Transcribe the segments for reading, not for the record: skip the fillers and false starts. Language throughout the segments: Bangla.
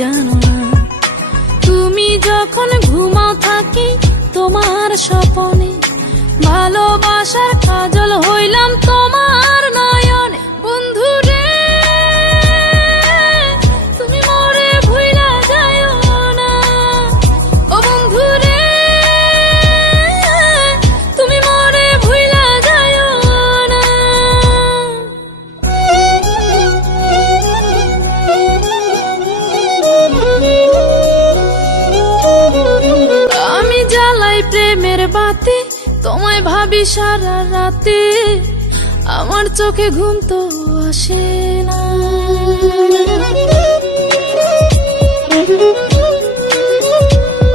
জানো না। তুমি যখন ঘুমাও থাকি তোমার স্বপনে, ভালোবাসার কাজল হইলাম তোমার নয়নে। বন্ধু রে তুমি মোরে ভুইলা যাইও না, ও বন্ধু রে তুমি মোরে ভুইলা যাইও না। আমি জ্বালাই প্রেমের বাতি, তোমায় ভাবি সারা রাতে, আমার চোখে ঘুম তো আসে না।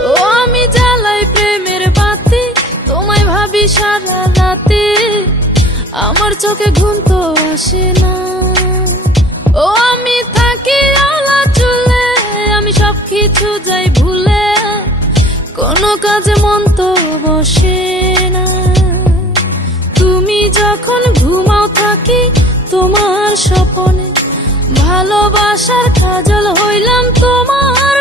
ও আমি জ্বালাই প্রেমের বাতি, তোমায় ভাবি সারা রাতে, আমার চোখে ঘুম তো আসে না। ও আমি থাকি আলা চুলে, আমি সব কিছু যাই ভুলে, কোনো কাজে মন তো বসে না। তুমি যখন ঘুমাও থাকি তোমার স্বপনে, ভালোবাসার কাজল হইলাম তোমার